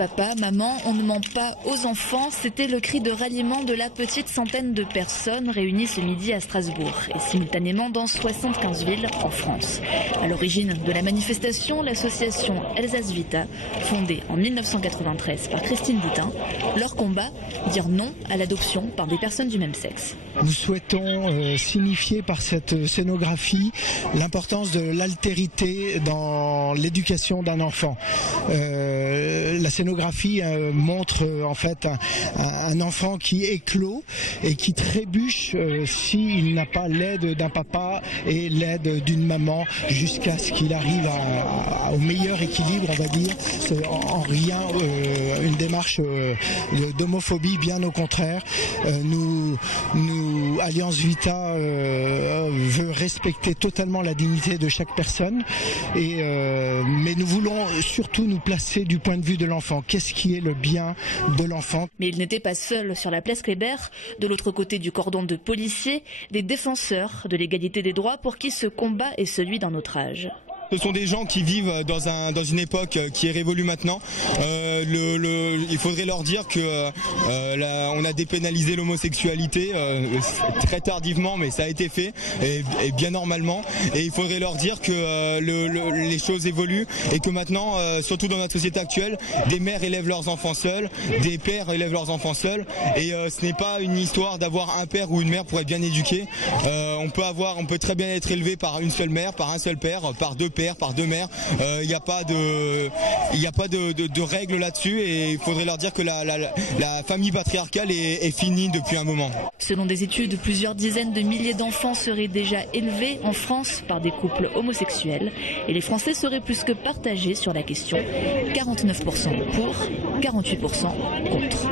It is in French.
Papa, maman, on ne ment pas aux enfants. C'était le cri de ralliement de la petite centaine de personnes réunies ce midi à Strasbourg et simultanément dans 75 villes en France. À l'origine de la manifestation, l'association Alsace Vita, fondée en 1993 par Christine Boutin. Leur combat, dire non à l'adoption par des personnes du même sexe. Nous souhaitons signifier par cette scénographie l'importance de l'altérité dans l'éducation d'un enfant. La scénographie montre en fait un enfant qui éclot et qui trébuche s'il n'a pas l'aide d'un papa et l'aide d'une maman jusqu'à ce qu'il arrive au meilleur équilibre, on va dire. En rien une démarche d'homophobie, bien au contraire. Alliance Vita veut respecter totalement la dignité de chaque personne, mais nous voulons surtout nous placer du point de vue de l'enfant. Qu'est-ce qui est le bien de l'enfant? Mais il n'était pas seul sur la place Kléber. De l'autre côté du cordon de policiers, des défenseurs de l'égalité des droits pour qui ce combat est celui d'un autre âge. Ce sont des gens qui vivent dans une époque qui est révolue maintenant. Il faudrait leur dire que on a dépénalisé l'homosexualité très tardivement, mais ça a été fait et bien normalement. Et il faudrait leur dire que les choses évoluent et que maintenant, surtout dans notre société actuelle, des mères élèvent leurs enfants seuls, des pères élèvent leurs enfants seuls. Et ce n'est pas une histoire d'avoir un père ou une mère pour être bien éduqué. On peut très bien être élevé par une seule mère, par un seul père, par deux pères, par deux mères. Il n'y a pas de règles là-dessus et il faudrait leur dire que la famille patriarcale est finie depuis un moment. Selon des études, plusieurs dizaines de milliers d'enfants seraient déjà élevés en France par des couples homosexuels et les Français seraient plus que partagés sur la question. 49% pour, 48% contre.